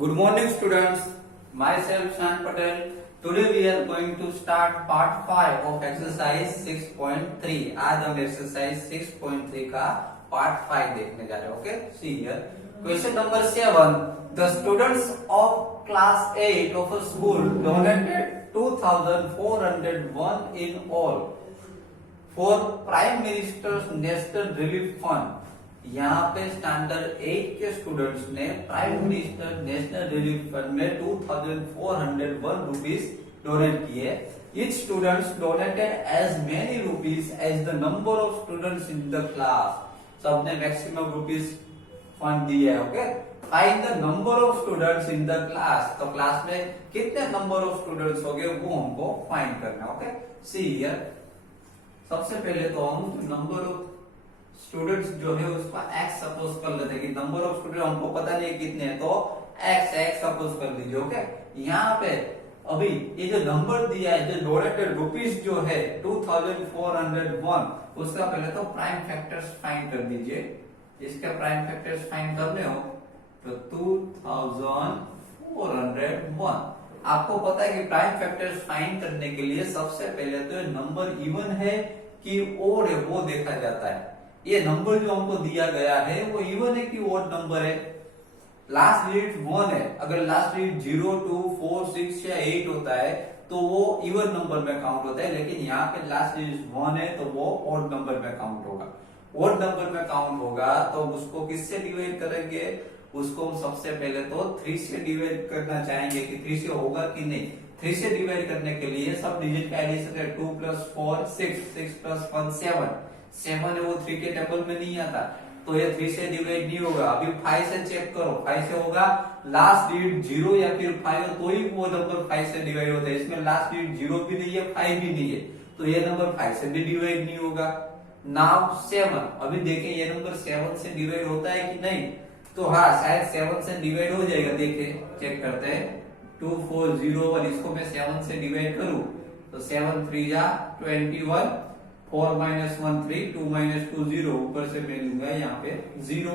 Good morning, students. Myself Shan Patel. Today we are going to start part 5 of exercise 6.3. आज हम exercise 6.3 का part 5 देखने जा रहे हैं. Okay? See here. Question number 7. The students of class 8 of a school donated 2,401 in all for Prime Minister's National Relief Fund. यहाँ पे standard 8 के स्टूडेंट्स ने prime minister national relief fund में 2,401 रुपीज डोनेट किए. Each students donated as many rupees as the number of students in the class. सबने maximum rupees fund दिया है. Okay, find the number of students in the class. तो class में कितने number of students हो गए वो हमको फाइंड करना. Okay, see here. सबसे पहले तो हम नंबर ऑफ स्टूडेंट्स जो है उसका x सपोज कर लेते हैं कि नंबर ऑफ स्टूडेंट हमको पता नहीं कितने हैं, तो x सपोज कर लीजिए. ओके, यहाँ पे अभी ये जो नंबर दिया है, जो डोनेटेड रुपीस जो है 2,401, उसका पहले तो प्राइम फैक्टर्स फाइंड कर दीजिए. इसका प्राइम फैक्टर्स फाइंड करने हो तो 2,401. आपको पता है कि प्राइम फैक्टर्स फाइंड करने के लिए सबसे पहले तो नंबर इवन है कि ओड है वो देखा जाता है. ये नंबर जो हमको दिया गया है वो इवन है कि ओड नंबर है. लास्ट डिजिट 1 है. अगर लास्ट डिजिट 0, 2, 4, 6 या 8 होता है तो वो इवन नंबर में काउंट होता है, लेकिन यहाँ पे लास्ट डिजिट 1 है तो वो ओड नंबर में काउंट होगा. ओड नंबर में काउंट होगा तो उसको किससे डिवाइड करेंगे? उसको सबसे पहले तो 3 से डिवाइड करना चाहेंगे कि 3 से होगा कि नहीं. 3 से डिवाइड करने के लिए सब डिजिट का एडिशन है. 2 + 4 6, 6 + 1 7. 7 है वो 3 के टेबल में नहीं आता, तो ये 3 से डिवाइड नहीं होगा. अभी 5 से चेक करो. 5 से होगा लास्ट डिजिट 0 या फिर 5 हो तो ही वो नंबर 5 से डिवाइड होता है. इसमें लास्ट डिजिट 0 भी नहीं है, 5 भी नहीं है, तो ये नंबर 5 से भी डिवाइड नहीं होगा. नाउ 7. अभी देखें ये नंबर 7 से डिवाइड होता है कि नहीं. तो हाँ, शायद 7 से डिवाइड हो जाएगा. देखिए, चेक करते हैं. 2401, इसको मैं 7 से डिवाइड करूं तो 7 3 जा 21, 4 - 1 3, 2 - 2 0. ऊपर से मैं लूंगा यहाँ पे 0.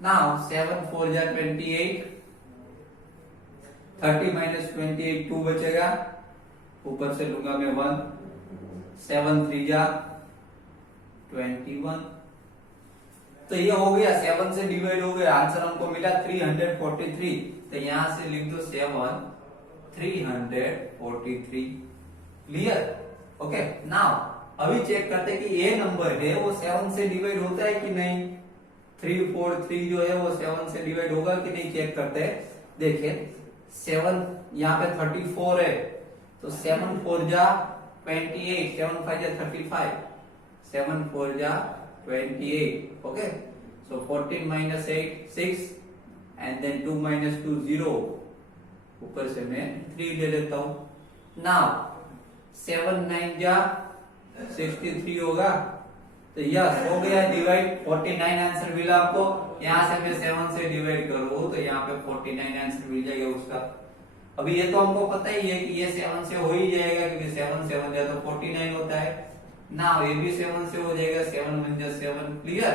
नाउ 7 4 जा 28, 30 - 28 2 बचेगा. ऊपर से लूंगा मैं 1. 7 3 जा 21. तो ये हो गया, 7 से डिवाइड हो गया. आंसर हमको मिला 343. तो यहां से लिख दो 7 343. क्लियर? ओके, नाउ अभी चेक करते हैं कि ये नंबर है वो 7 से डिवाइड होता है कि नहीं. 343 जो है वो 7 से डिवाइड होगा कि नहीं, चेक करते हैं. देखिए 7 यहाँ पे 34 है तो 7 4 जा 28, 7 5 जा 35, 7 4 जा 28. Okay, so 14 - 8 6 and then 2 - 2 0. ऊपर से मैं 3 ले लेता हूं. नाउ 7 9 जा 63 होगा. तो यस, हो गया डिवाइड. 49 आंसर मिला आपको. यहां से मैं 7 से डिवाइड करूं तो यहाँ पे 49 आंसर मिल जाएगा उसका. अभी ये तो हमको पता ही है कि ये 7 से हो ही जाएगा क्योंकि 7 7 या तो 49 होता है ना. ये भी 7 से हो जाएगा. 7 1 जा 7. क्लियर?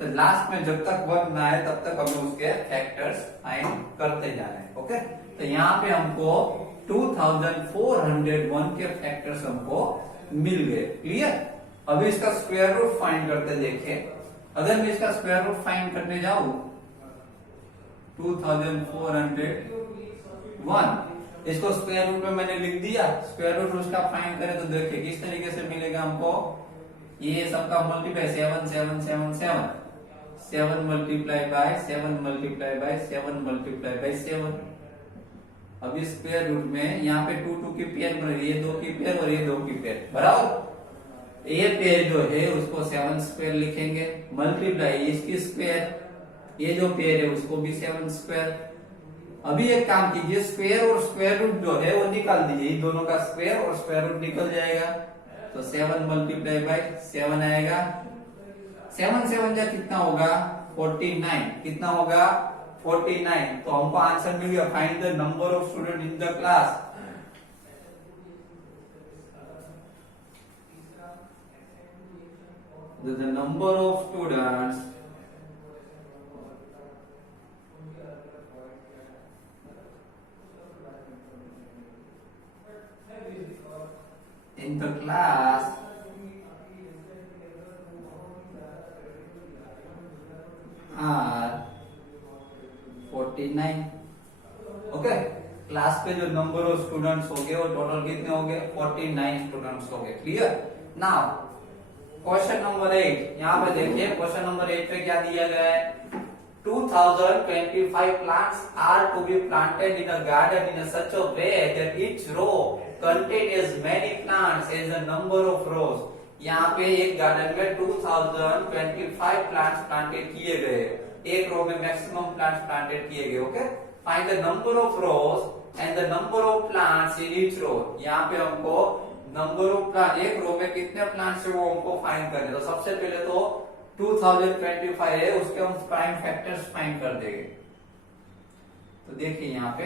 तो लास्ट में जब तक 1 ना आए तब तक हमें उसके फैक्टर्स फाइंड करते जाना है. ओके, तो यहाँ पे हमको 2,401 के फैक्टर्स हमको मिल गए. क्लियर? अभी इसका स्क्वायर रूट फाइंड करते देखिए. अगर मैं इसका स्क्वायर रूट फाइंड करने जाऊं 2,401, इसको स्क्वायर रूट में मैंने लिख दिया. स्क्वायर रूट उसका फाइंड करें तो देखिए किस तरीके से मिलेगा हमको. ये सबका multiply 7 7 7 7, 7 multiply by 7 multiply by 7 multiply by 7. अब इस स्क्वायर रूट में यहाँ पे 2 2 की पेयर बन रही है, ये 2 की पेयर और ये 2 की पेयर बराबर. ये पेयर जो है उसको 7 स्क्वायर लिखेंगे. मल्टीप्लाई इसकी स्क्वायर, ये जो पेयर है उसको भी 7 स्क्वायर. अभी एक काम कीजिए, स्क्वायर और स्क्वायर रूट जो है वो निकाल दीजिए. इन दोनों का स्क्वायर और स्क्वायर रूट निकल जाएगा. तो 7 मल्टीप्लाई बाय 7 आएगा. 7 7 जा कितना होगा 49. कितना होगा 49. तो हमको आंसर मिल गया. Find the number of student in the class. The number of students in the class are 49. Okay, class पे जो नंबर ऑफ स्टूडेंट्स हो गए वो टोटल कितने हो गए? 49 स्टूडेंट्स हो गए। क्लियर? नाउ क्वेश्चन नंबर 8, यहाँ पे देखिए क्वेश्चन नंबर 8 पे क्या दिया गया है? 2025 plants are to be planted in a garden in such a way that each row contain as many plants as the number of rows. यहाँ पे एक गार्डन में 2025 प्लांट्स प्लांटेड किए गए, एक रो में मैक्सिमम प्लांट्स प्लांटेड किए गए। Okay, find the number of rows and the number of plants in each row. यहाँ पे हमको नंबर ऑफ प्लांट, एक रो में कितने प्लांट्स है वो हमको फाइंड करने। तो सबसे पहले तो 2025 है, उसके हम प्राइम फैक्टर्स फाइंड कर देंगे। तो देखिए यहाँ पे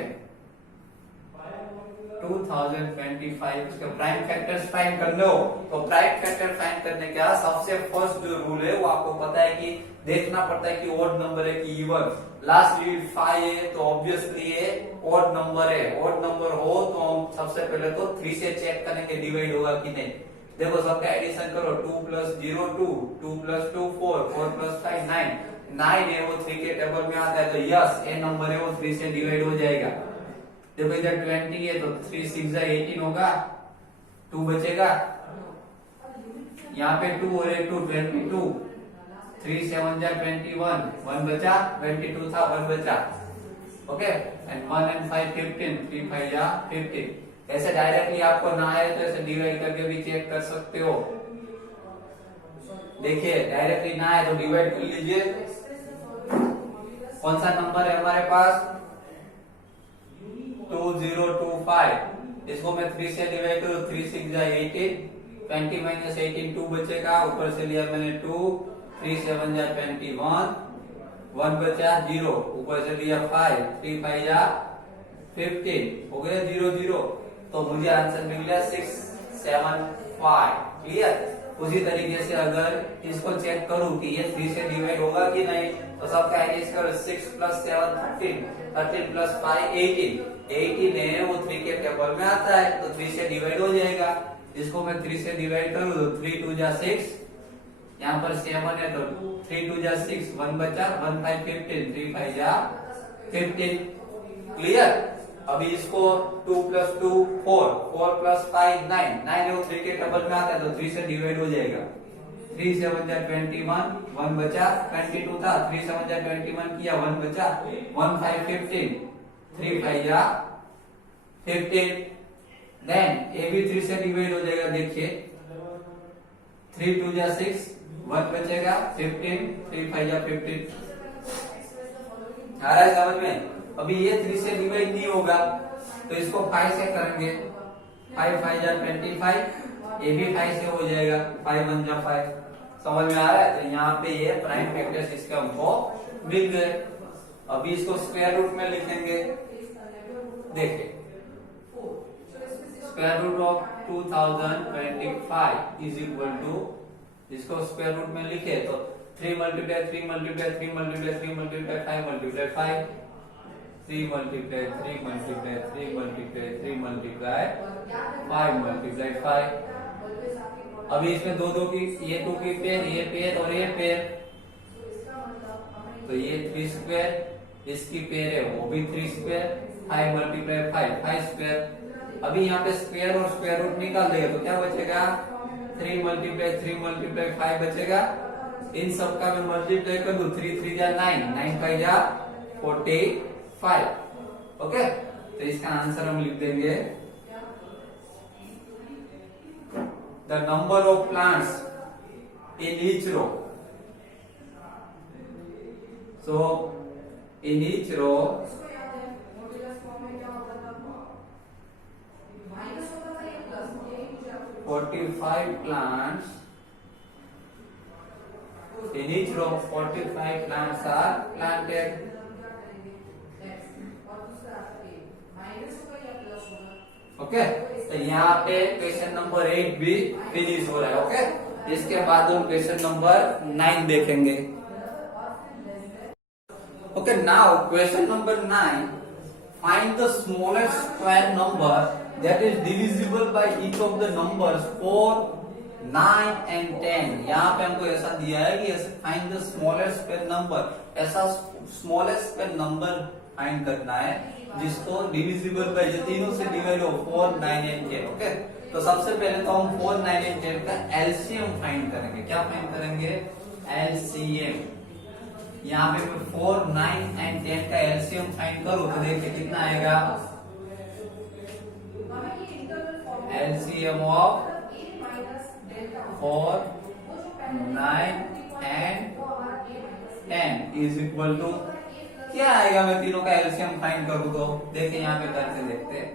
2025 इसके प्राइम फैक्टर्स फाइंड कर लो। तो प्राइम फैक्टर फाइंड करने का सबसे फर्स्ट जो रूल है वो आपको पता है कि देखना पड़ता है कि ओड नंबर है कि इवन। लास्ट डिजिट 5 है तो ऑब्वियसली ये ओड नंबर है। ओड नंबर हो तो हम सबसे पहले तो 3 से चेक करेंगे डिवाइड होगा कि नहीं। देखो सबका एडिशन करो, 2 + 0 2, 2 + 2 4, 4 + 5 9, 9 है वो 3 के टेबल में आता है। तो यस ए नंबर है वो 3 से डिवाइड हो जाएगा। देखो इधर 20 है तो 3 6 18 होगा, 2 बचेगा। यहाँ पे 2 और 2 22, 3 7 21, 1 बचा, 22 था 1 बचा। Okay, and 1 and 5 15, 3 5 15। ऐसे डायरेक्टली आपको ना आए तो ऐसे डिवाइड करके भी चेक कर सकते हो। देखिए डायरेक्टली ना आए तो डिवाइड कर लीजिए। कौन सा नंबर है हमारे पास? 2025। इसको मैं 3 से डिवाइड करूँ, 3 6 18, 20 - 18 2 बचेगा। ऊपर से लिया मैंने 2, 3 7 21, 1 बचा 0, ऊपर से लिया 5, 3 5 15, हो गया 0 0। तो मुझे आंसर मिल गया 6 7 5। क्लियर? उसी तरीके से अगर इसको चेक करूं कि ये 3 से डिवाइड होगा कि नहीं, तो सबका एडिशन करो, 6 + 7 13, 13 + 5 18, 18 है वो 3 के टेबल में आता है तो 3 से डिवाइड हो जाएगा। इसको मैं 3 से डिवाइड करूं तो 3 2 6, यहाँ पर 7 है तो 3 2 6, 1 बचा, 1 5 15, 3 5 15। क्लियर? अभी इसको 2 + 2 4, 4 + 5 9, 9 है वो 3 के टेबल में आता है तो 3 से डिवाइड हो जाएगा। 3 7 21, 1 बचा, 22 था, 3 7 21 किया, 1 बचा, 1 5 15, 3 5 15। देन ये भी 3 से डिवाइड हो जाएगा। देखिए 3 2 6, 1 बचेगा, 15, 3 5 15। आ रहा है समझ में? अभी ये 3 से डिवाइड नहीं होगा तो इसको 5 से करेंगे, 5 5 25, ये भी 5 से हो जाएगा, 5 1 5। समझ में आ रहा है? तो यहाँ पे ये प्राइम फैक्टर्स इसके हमको मिल गए। अभी इसको स्क्वायर रूट में लिखेंगे। देखिए square root of 2025 is equal to, इसको स्क्वायर रूट में लिखे तो 3 × 3 × 3 × 3 × 3 × 5 × 5, 3 × 3 × 3 × 3 × 3 × 5 × 5। अभी इसमें दो दो की, ये 2 की पेयर, ये पेयर और ये पेयर, तो ये 3 स्क्वायर, इसकी पेयर है वो भी 3 स्क्वायर, 5 × 5 5 स्क्वायर। अभी यहाँ पे स्क्वायर और स्क्वायर रूट निकाल देगा तो क्या बचेगा? 3 × 3 × 5 बचेगा। इन सब का मैं मल्टीप्लाई कर दूं, 3 3 9, 9 5 45। ओके, तो इसका आंसर हम लिख देंगे the number of plants in each row. So in each row plants in each row 45 plants are planted. Okay, तो यहाँ पे क्वेश्चन नंबर 8 भी फिनिश हो रहा है। ओके, इसके बाद हम क्वेश्चन नंबर 9 देखेंगे। Okay, now question number 9, find the smallest square number that is divisible by each of the numbers 4, 9 and 10। यहाँ पे हमको ऐसा दिया है कि find the smallest square number, ऐसा स्मॉलेस्ट स्क्वायर नंबर फाइंड करना है जिसको डिविजिबल बाय, जो तीनों से डिवाइड हो 4, 9 एंड 10। ओके, तो सबसे पहले तो हम 4, 9 एंड 10 का एलसीएम फाइंड करेंगे। क्या फाइंड करेंगे? एलसीएम। यहाँ पे मैं 4, 9 एंड 10 का एलसीएम फाइंड करूं तो देखिए कितना आएगा। LCM of 4, 9 and 10 is equal to क्या आएगा? मैं तीनों का एलसीएम फाइंड करूं तो देखिए यहाँ पे करके देखते हैं।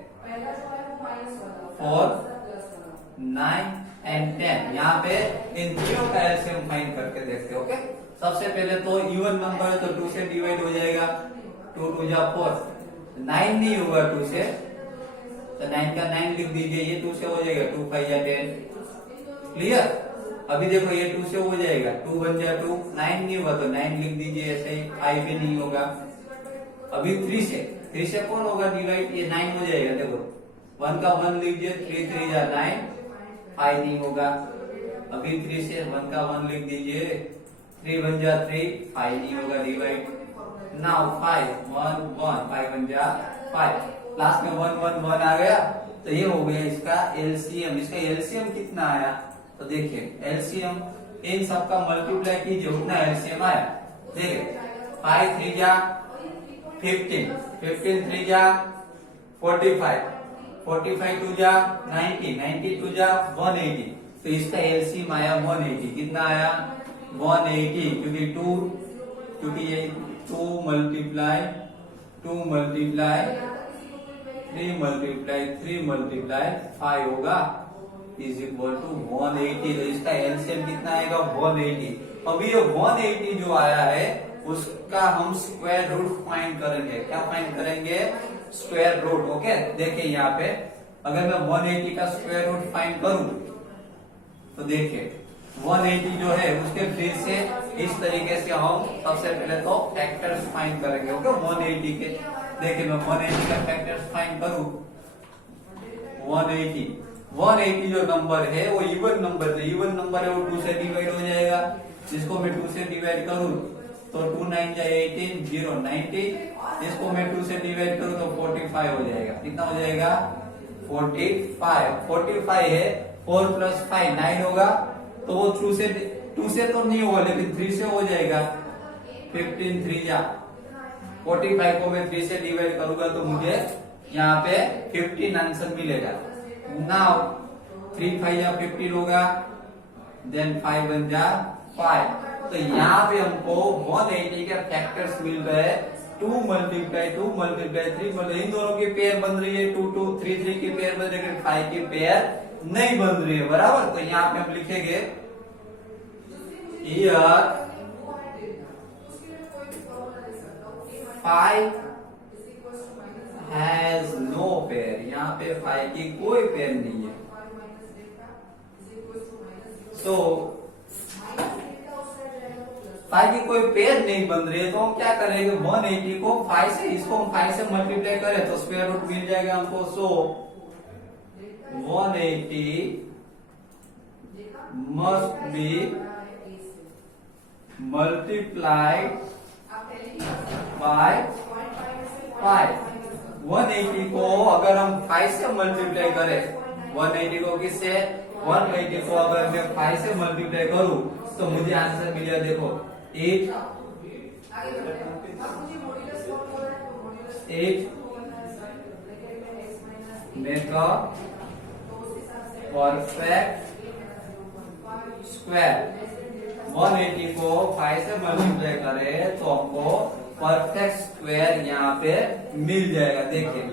4, 9 एंड 10, यहाँ पे इन तीनों का एलसीएम फाइंड करके देखते हैं। ओके, सबसे पहले तो इवन नंबर है तो 2 से डिवाइड हो जाएगा, 2 2 जा 4, 9 नहीं होगा 2 से, तो 9 का 9 लिख दीजिए, ये 2 से हो जाएगा, 2 5 जा 10। क्लियर? अभी देखो ये 2 से हो जाएगा, 2 1 जा 2, 9 नहीं होगा तो 9 लिख दीजिए ऐसे ही, 5 भी नहीं होगा। अभी 3 से कौन होगा डिवाइड? ये 9 हो जाएगा, देखो 1 का 1 लीजिए, 3 3 जा 9, 5 नहीं होगा। अभी 3 से 1 का 1 लिख दीजिए, 3 1 जा 3, 5 नहीं होगा डिवाइड। नाउ 5 1 1, 5 1 जा 5, लास्ट में 1 1 1 आ गया, तो ये हो गया इसका एलसीएम। इसका एलसीएम कितना आया? तो देखिए एलसीएम इन सबका मल्टीप्लाई कीजिए, उतना एलसीएम आया। देखिए 5 3 जा 15, 15 3 जा 45, 45 2 जा 90, 90 2 जा 180, तो इसका एलसीएम आया 180। कितना आया? 180, क्योंकि ये 2 मल्टीप्लाई 3 मल्टीप्लाई 5 होगा इज इक्वल टू 180। तो इसका एलसीएम कितना आएगा? 180। अभी ये 180 जो आया है उसका हम स्क्वायर रूट फाइंड करेंगे। क्या फाइंड करेंगे? Square root. ओके, देखिए यहाँ पे अगर मैं 180 का स्क्वायर रूट फाइंड करूं तो देखिए 180 जो है उसके फिर से इस तरीके से हम सबसे पहले तो फैक्टर्स फाइंड करेंगे। ओके, 180 के देखिए मैं 180 का फैक्टर्स फाइंड करूं, 180 जो नंबर है वो इवन नंबर है, इवन नंबर है वो 2 से डिवाइड हो जाएगा। जिसको मैं 2 से डिवाइड करूं तो 2 9 जा 18, 0 90, इसको मैं 2 से डिवाइड करूं तो 45 हो जाएगा। कितना हो जाएगा? 45 है, 4 प्लस 5 9 होगा, तो वो 2 से तो नहीं होगा लेकिन 3 से हो जाएगा। 15 3 जा 45 को मैं 3 से डिवाइड करूंगा तो मुझे यहाँ पे 15 आंसर मिलेगा। नाउ 3 5 जा 15 होगा, देन 5 1 जा 5, तो यहाँ पे हमको 180 के फैक्टर्स मिल गए। 2 मल्टीप्लाई 3 इन दोनों की पेयर बन रही है, 2 2 3 3 की पेयर बन रही है, 5 की पेयर नहीं बन रही है, बराबर। तो यहाँ पे हम लिखेंगे हियर 5 हैज नो पेयर। यहाँ पे 5 की कोई पेयर नहीं है। सो 5 की कोई पेयर नहीं बन रही है तो हम क्या करेंगे? 180 को 5 से, इसको हम 5 से मल्टीप्लाई करें तो स्क्वायर रूट मिल जाएगा हमको। सो 180 must be multiplied by 5। 180 को अगर हम 5 से मल्टीप्लाई करें, 180 को किससे? 180 को अगर मैं 5 से मल्टीप्लाई करूं तो मुझे आंसर मिलेगा, देखो 8 मेक अ परफेक्ट स्क्वायर। 180 को 5 से मल्टीप्लाई करें तो हमको परफेक्ट स्क्वायर यहाँ पे मिल जाएगा। देखिए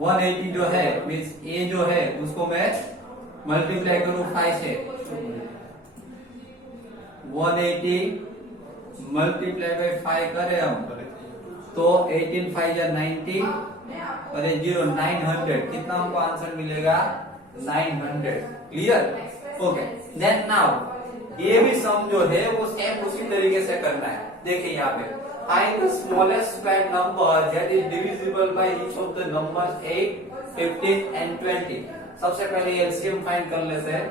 180 जो है मीन्स ए जो है उसको मैं मल्टीप्लाई करूं 5 से, 180 मल्टीप्लाई बाय 5 करें हम तो 18 5 या 90 और 0 900, कितना हमको आंसर मिलेगा? 900। क्लियर? ओके, देन नाउ ये भी सम जो है वो सेम उसी तरीके से करना है। देखिए यहाँ पे find the smallest square number that is divisible by each of the numbers 8, 15 and 20. सबसे पहले एलसीएम फाइंड कर लेते हैं।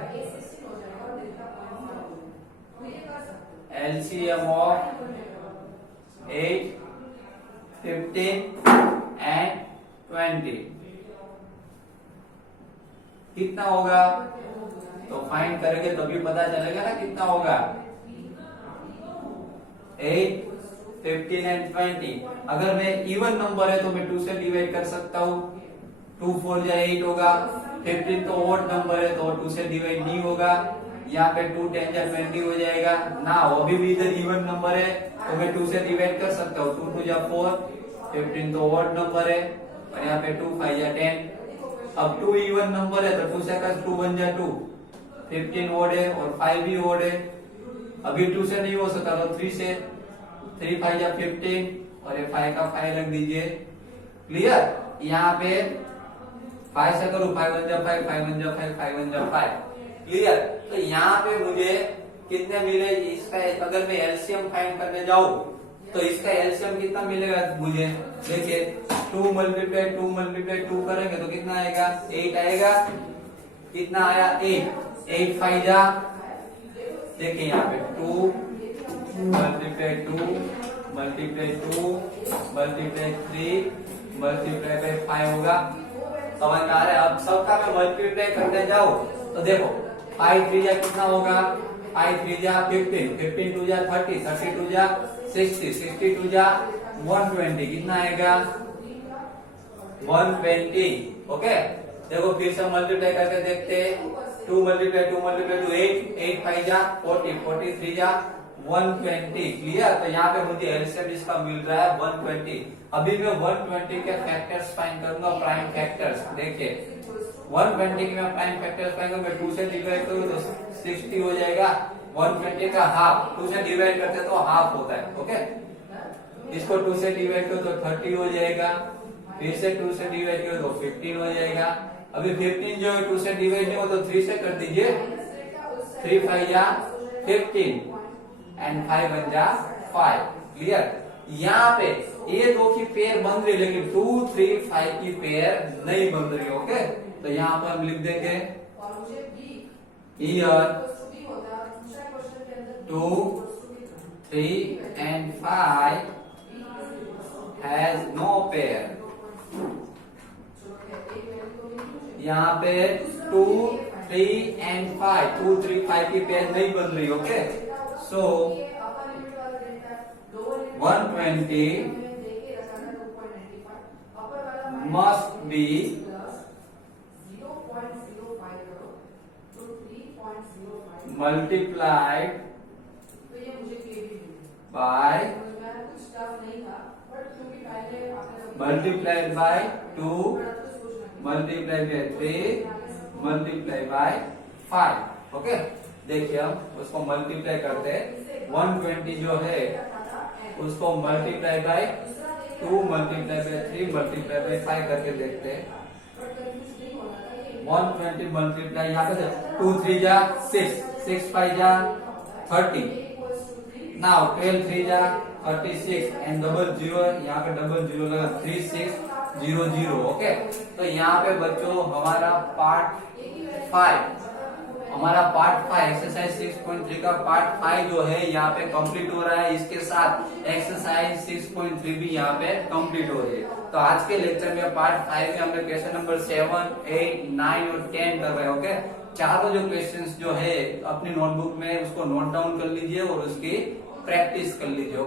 एलसीएम ऑफ 8, 15 एंड 20 कितना होगा? तो फाइंड करेंगे तभी पता चलेगा ना कितना होगा। 8, 15 एंड 20। अगर मैं इवन नंबर है तो मैं 2 से डिवाइड कर सकता हूँ। 2 4 जा 8 होगा। 15 तो ऑड नंबर है तो 2 से डिवाइड नहीं होगा। यहाँ पे 2 10 जा 20 हो जाएगा ना। अभी भी इधर इवन नंबर है तो मैं 2 से डिवाइड कर सकता हूँ। 2 2 जा 4, 15 तो ऑड नंबर है और यहाँ पे 2 5 जा 10। अब 2 इवन नंबर है तो 2 से 2 1 जा 2, 15 ऑड है और 5 भी ऑड है। अभी 2 से नहीं हो सकता तो 3 से, 3 5 जा 15 और ये 5 का 5 रख दीजिए। क्लियर? यहाँ पे 5 से करूँ 5 1 जा 5, 5 1 जा 5, 5 1 जा 5। क्लियर? तो यहाँ पे मुझे कितने मिले? इसका अगर मैं एलसीएम फाइंड करने जाऊं तो इसका एलसीएम कितना मिलेगा मुझे? देखिए 2 मल्टीप्लाई 2 करेंगे तो कितना आएगा? 8 आएगा। कितना आया? 8 5 जा, देखिए यहाँ पे 2 multiply 2 multiply 2 multiply 3 multiply by 5 होगा। समझ में आ रहा है? अब सबका मैं मल्टीप्लाई करने जाऊं तो देखो 5 3 जा कितना होगा? 5 3 जा 15, 15 2 जा 30, 30 2 जा 60, 60 2 जा 120। कितना आएगा? 120। ओके, देखो फिर से मल्टीप्लाई करके देखते हैं। 2 मल्टीप्लाई 2 8, 8 5 जा 40, 40 3 जा 120। क्लियर? तो यहाँ पे मुझे एलसीएम इसका मिल रहा है 120। अभी मैं 120 के फैक्टर्स फाइंड करूंगा, प्राइम फैक्टर्स। देखिए 120 के मैं प्राइम फैक्टर्स फाइंड करूंगा, 2 से डिवाइड करूँ तो 60 हो जाएगा। 120 का हाफ 2 से डिवाइड करते तो हाफ होता है। ओके, इसको 2 से डिवाइड करो तो 30 हो जाएगा। फिर से 2 से डिवाइड करो तो 15 हो जाएगा। अभी 15 जो है 2 से डिवाइड नहीं हो तो 3 से कर दीजिए। 3 5 जा 15 एंड 5 1 जा 5। क्लियर? यहाँ पे ये दो की पेयर बन रही है लेकिन 2 3 5 की पेयर नहीं बन रही। ओके, तो यहाँ पर हम लिख देंगे here 2 3 and 5 has no pair. यहाँ पे 2 3 एंड 5 2 3 5 की पेयर नहीं बन रही। Okay, so 120 must be multiplied by 2 multiplied by 3 multiplied by 5। Okay, देखिए हम उसको मल्टीप्लाई करते हैं। 120 जो है उसको multiply by 2 multiply by 3 multiply by 5 करके देखते हैं। 120 मल्टीप्लाई यहाँ पे 2 3 जा 6, 6 5 जा 30। नाउ 12 3 जा 36 एंड डबल जीरो, यहाँ पे डबल जीरो लगा 3 6 0 0। ओके, तो यहाँ पे बच्चों हमारा पार्ट 5 एक्सरसाइज 6.3 का पार्ट 5 जो है यहाँ पे कंप्लीट हो रहा है। इसके साथ एक्सरसाइज 6.3 भी यहाँ पे कंप्लीट हो रही है। तो आज के लेक्चर में पार्ट 5 में हमने क्वेश्चन नंबर 7 8 9 और 10 कर रहे हैं। ओके, चारों जो क्वेश्चंस जो है अपनी नोटबुक में उसको नोट डाउन कर लीजिए और उसकी प्रैक्टिस कर लीजिए।